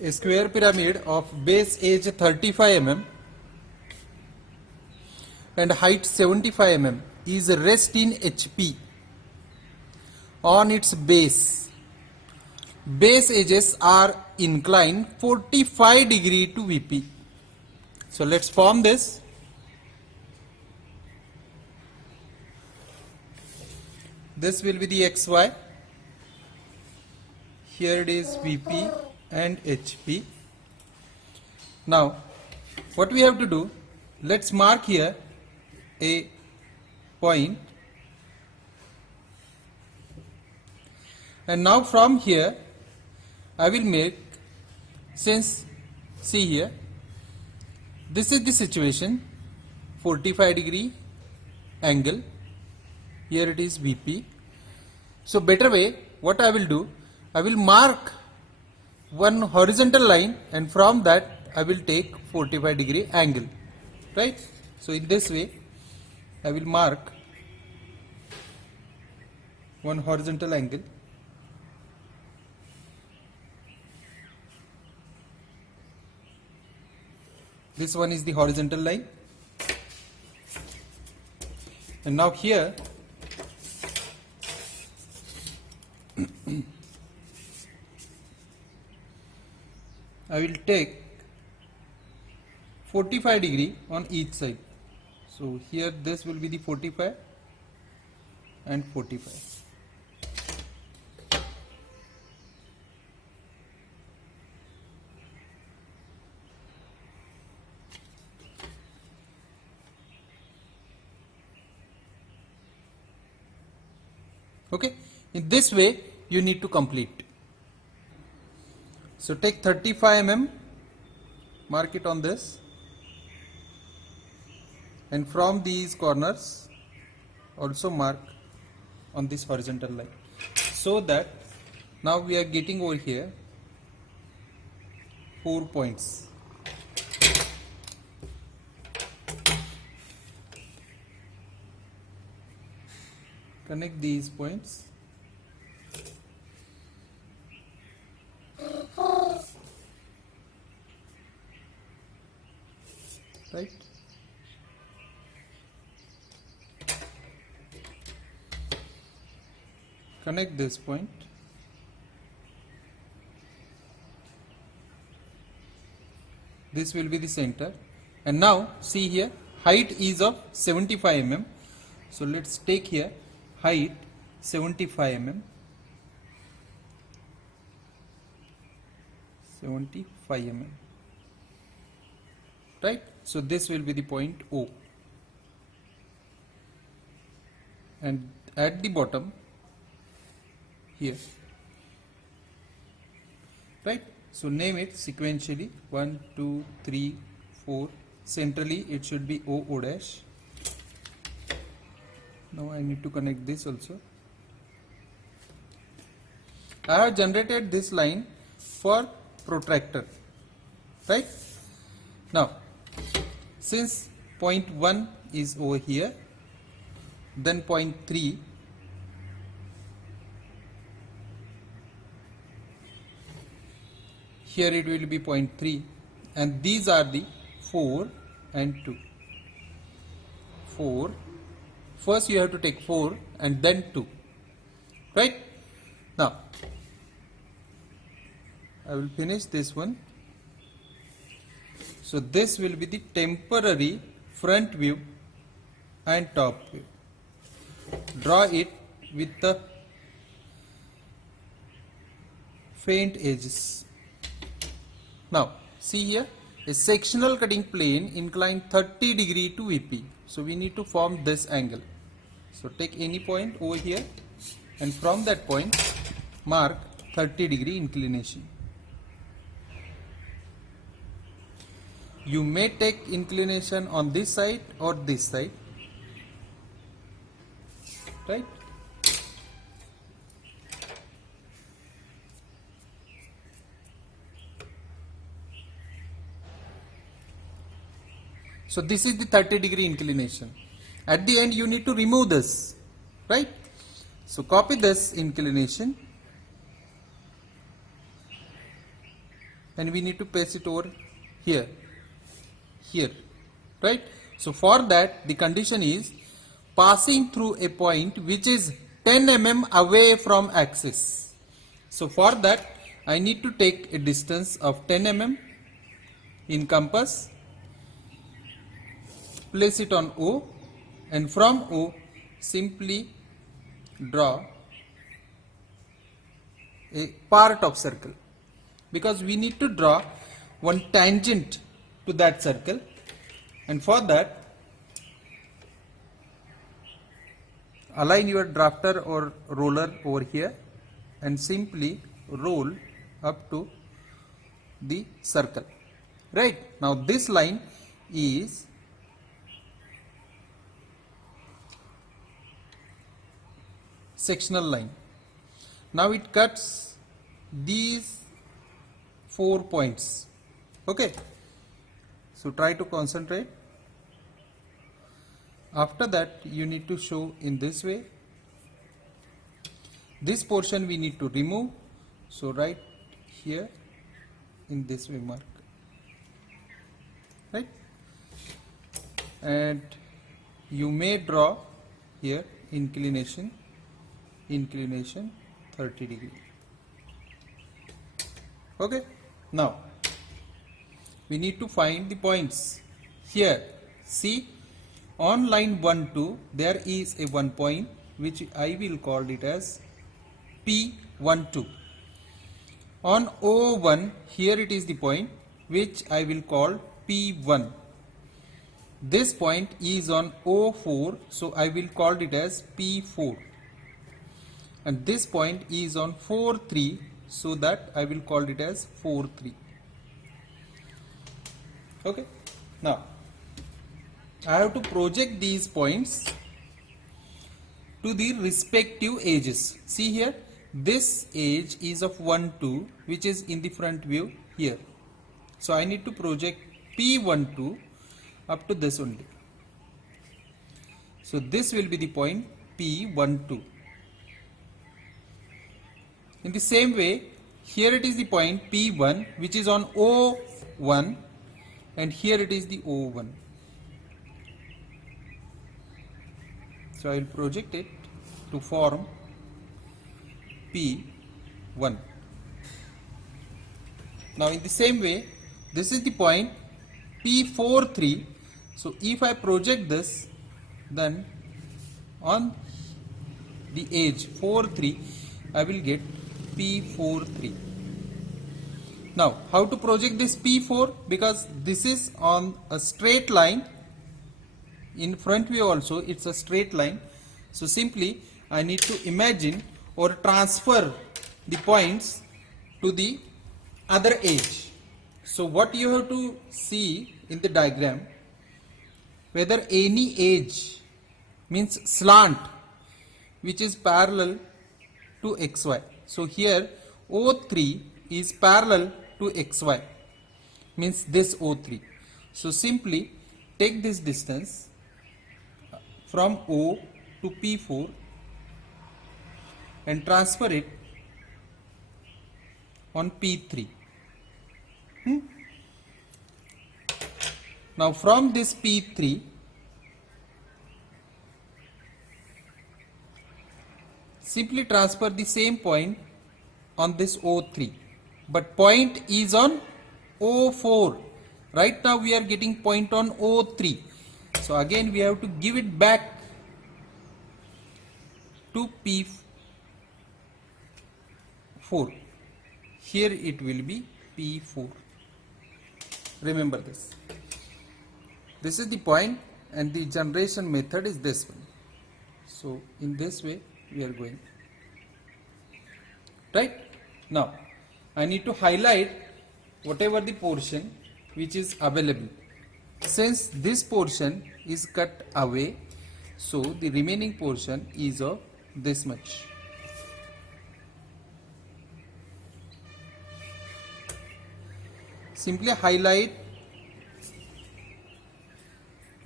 A square pyramid of base edge 35 mm and height 75 mm is rest in HP on its base. Base edges are inclined 45 degree to VP. So let's form this. This will be the XY. Here it is VP and HP. Now what we have to do, let's mark here a point, and now from here I will make, since see here this is the situation, 45 degree angle, here it is VP. So better way, what I will do, I will mark one horizontal line and from that I will take 45 degree angle, right? So in this way I will mark one horizontal angle. This one is the horizontal line, and now here I will take 45 degree on each side. So here this will be the 45 and 45. Okay, in this way you need to complete. So take 35 mm, mark it on this, and from these corners also mark on this horizontal line, so that now we are getting over here 4 points. Connect these points. Right? Connect this point. This will be the center. And now see here, height is of 75 mm. So let's take here height 75 mm. 75 mm. Right? So this will be the point O. And at the bottom here. Right? So name it sequentially 1, 2, 3, 4. Centrally it should be O, O dash. Now I need to connect this also. I have generated this line for protractor, right? Now since point 1 is over here, then point 3, here it will be point 3, and these are the 4 and 2. 4, first you have to take 4 and then 2, right? Now I will finish this one. So this will be the temporary front view and top view. Draw it with the faint edges. Now see here, a sectional cutting plane inclined 30 degree to VP. So we need to form this angle. So take any point over here and from that point mark 30 degree inclination. You may take inclination on this side or this side, right? So this is the 30 degree inclination. At the end you need to remove this, right? So copy this inclination and we need to place it over here, right? So for that, the condition is passing through a point which is 10 mm away from axis. So for that, I need to take a distance of 10 mm in compass, place it on O, and from O simply draw a part of circle, because we need to draw one tangent to that circle, and for that align your drafter or roller over here and simply roll up to the circle. Right, now this line is sectional line. Now it cuts these 4 points. Okay, so try to concentrate. After that, you need to show in this way. This portion we need to remove, so right here in this way mark, right? And you may draw here inclination 30 degree. Okay, now we need to find the points here. See, on line 1 2 there is a 1 point which I will call it as P12. On O1 here it is the point which I will call P1. This point is on O4, so I will call it as P4. And this point is on 4 3, so that I will call it as 4 3. Okay, now I have to project these points to the respective edges. See here, this edge is of 1 2, which is in the front view here. So I need to project P12 up to this only. So this will be the point P12. In the same way, here it is the point P1 which is on O1, and here it is the O1. So I will project it to form P1. Now in the same way, this is the point P43. So if I project this, then on the edge 43 I will get P43. Now how to project this P4? Because this is on a straight line, in front view also it's a straight line, so simply I need to imagine or transfer the points to the other edge. So what you have to see in the diagram, whether any edge means slant which is parallel to xy. So here O3 is parallel to xy, means this O3. So simply take this distance from O to P4 and transfer it on P3. Now from this P3, simply transfer the same point on this O3, but point is on O4. Right now we are getting point on O3, so again we have to give it back to P4. Here it will be P4. Remember this. This is the point, and the generation method is this one. So in this way we are going. Right? Now I need to highlight whatever the portion which is available. Since this portion is cut away, so the remaining portion is of this much. Simply highlight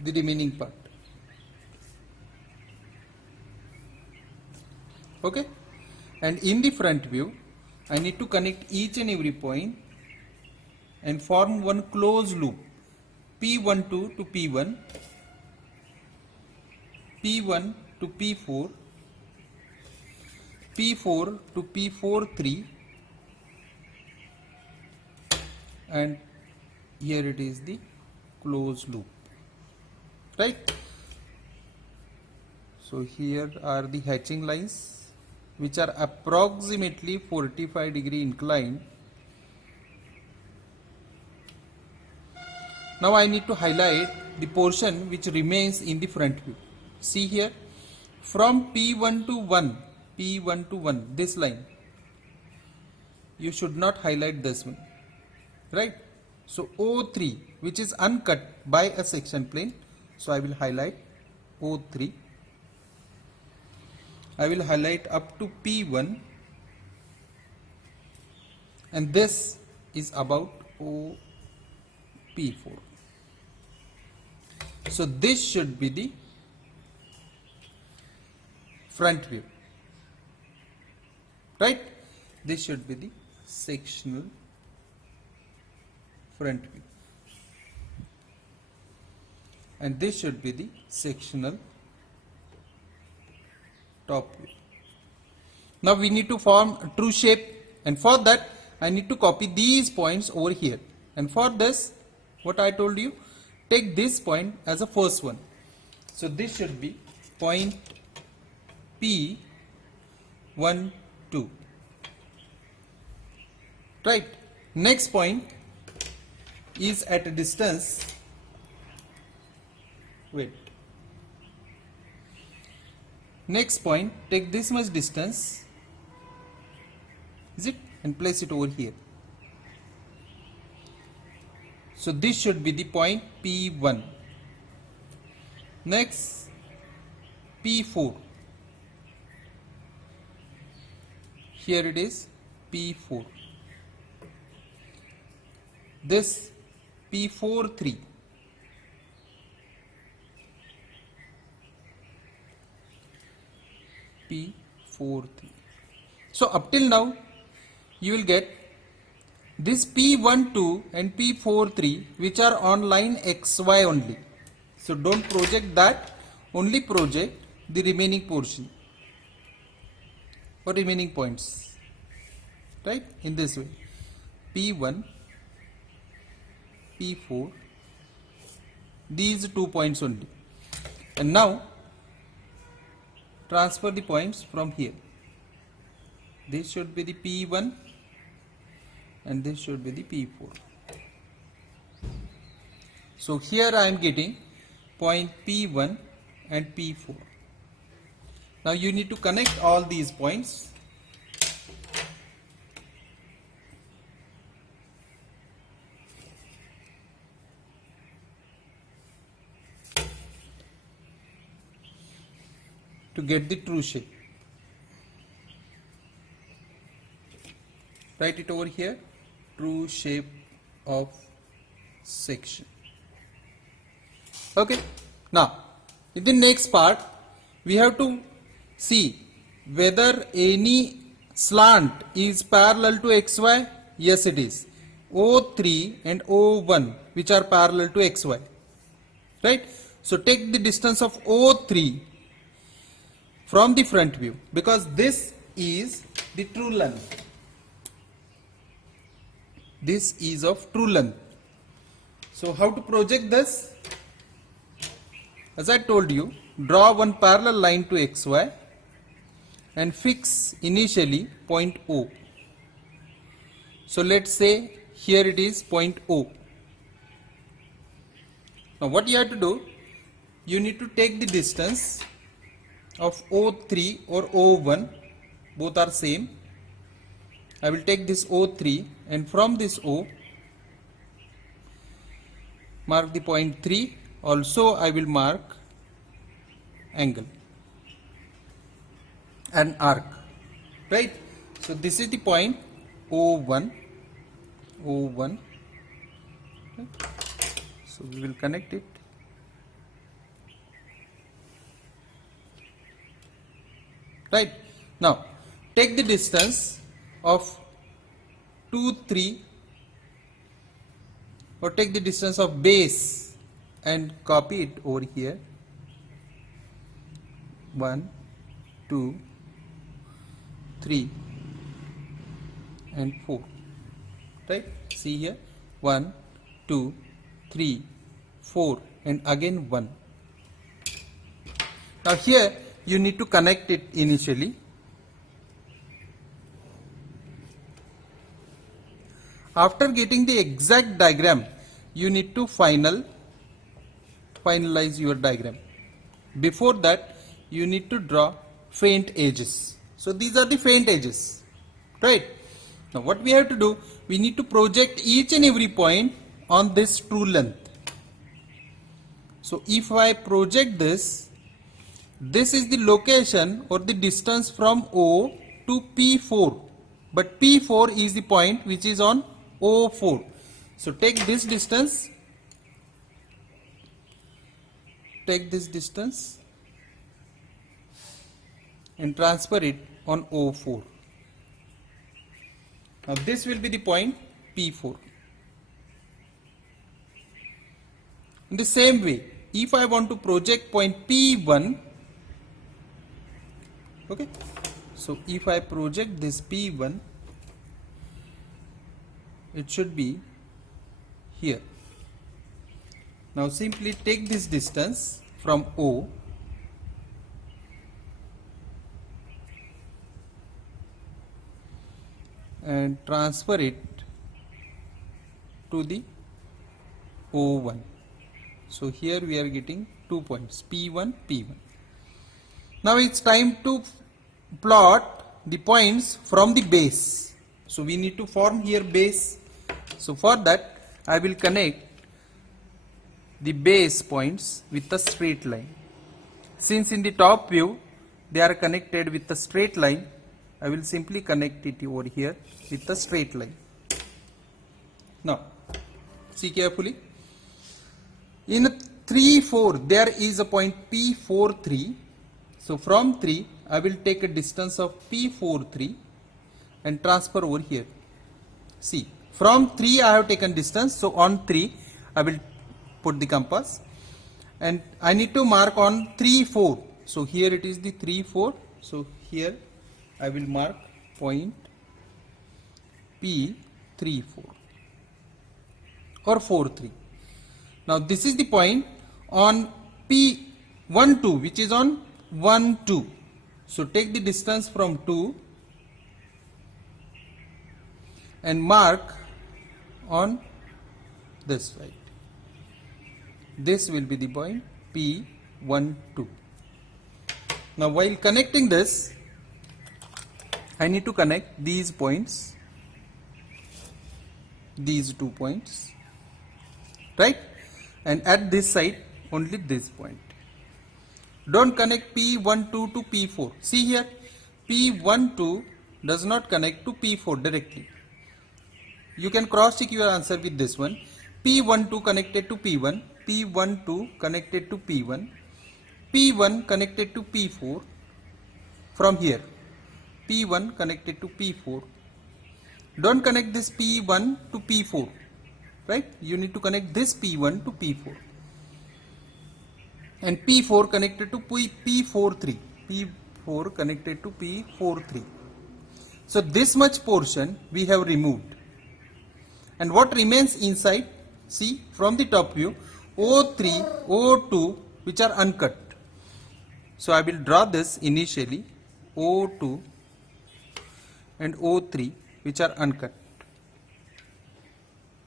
the remaining part. Okay, and in the front view I need to connect each and every point and form one closed loop P12 to P1, P1 to P4, P4 to P43, and here it is the closed loop, right? So here are the hatching lines which are approximately 45-degree inclined. Now I need to highlight the portion which remains in the front view. See here, from P1 to 1, this line, you should not highlight this one, right? So O3, which is uncut by a section plane, so I will highlight O3. I will highlight up to P1, and this is about P4. So this should be the front view, right? This should be the sectional front view, and this should be the sectional top view. Now we need to form a true shape, and for that I need to copy these points over here, and for this, what I told you, take this point as a first one. So this should be point P12, right? Next point is at a distance, next point, take this much distance, is it, and place it over here. So this should be the point P1. Next, P4. Here it is, P4. This P43. P43. So up till now, you will get this P12 and P43 which are on line XY only. So don't project that, only project the remaining portion or remaining points, right? In this way, P1, P4, these 2 points only. And now transfer the points from here. This should be the P1 and this should be the P4. So here I am getting point P1 and P4. Now you need to connect all these points. To get the true shape. Write it over here, true shape of section. Okay. Now, in the next part, we have to see whether any slant is parallel to XY. Yes, it is. O3 and O1 which are parallel to XY. Right? So take the distance of O3 from the front view, because this is the true length. This is of true length. So how to project this? As I told you, draw one parallel line to XY and fix initially point O. So let's say here it is point O. Now what you have to do, you need to take the distance of O3 or O1, both are same. I will take this O3 and from this O mark the point 3. Also I will mark angle and arc, right? So this is the point O1. Right? So we will connect it. Right? Now take the distance of 2, 3 or take the distance of base and copy it over here. 1, 2, 3 and 4. Right? See here, 1, 2, 3, 4 and again 1. Now here you need to connect it initially. After getting the exact diagram, you need to finalize your diagram. Before that, you need to draw faint edges. So these are the faint edges, right? Now what we have to do, we need to project each and every point on this true length. So if I project this is the location or the distance from O to P4, but P4 is the point which is on O4. So take this distance, and transfer it on O4. Now this will be the point P4. In the same way, if I want to project point P1, okay, so if I project this P1, it should be here. Now simply take this distance from O and transfer it to the O1. So here we are getting 2 points, P1, P1. Now it's time to plot the points from the base. So we need to form here base. So for that, I will connect the base points with a straight line. Since in the top view they are connected with a straight line, I will simply connect it over here with a straight line. Now see carefully. In 3, 4 there is a point P4, 3. So from 3 I will take a distance of P4, 3 and transfer over here. See, from 3 I have taken distance, so on 3 I will put the compass and I need to mark on 3, 4. So here it is the 3, 4. So here I will mark point P3, 4 or 4, 3. Now this is the point on P1, 2, which is on 1, 2. So take the distance from 2 and mark on this side. This will be the point P1, 2. Now while connecting this, I need to connect these points, these 2 points, right? And at this side only this point. Don't connect P1, 2 to P4. See here, P1, 2 does not connect to P4 directly. You can cross check your answer with this one. P1, 2 connected to P1, P1, 2 connected to P1, P1 connected to P4 from here, P1 connected to P4. Don't connect this P1 to P4, right? You need to connect this P1 to P4. And P4 connected to P4, 3. P4 connected to P4, 3. So this much portion we have removed. And what remains inside? See, from the top view, O3, O2, which are uncut. So I will draw this initially, O2 and O3, which are uncut.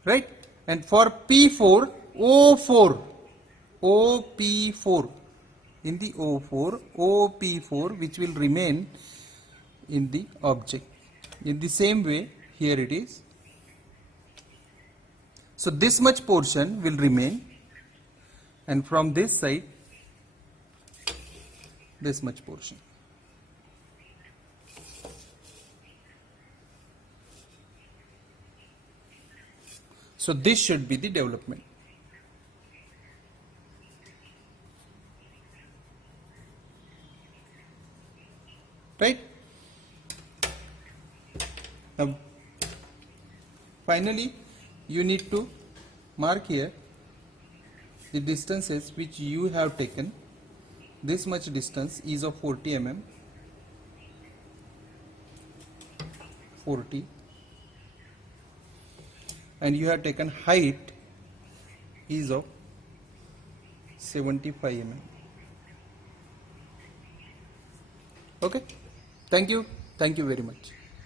Right? And for P4, O4, OP4, in the O4, OP4, which will remain in the object. In the same way, here it is. So this much portion will remain, and from this side, this much portion. So this should be the development. Right? Now, finally, you need to mark here the distances which you have taken. This much distance is of 40 mm, 40, and you have taken height is of 75 mm. Okay, thank you very much.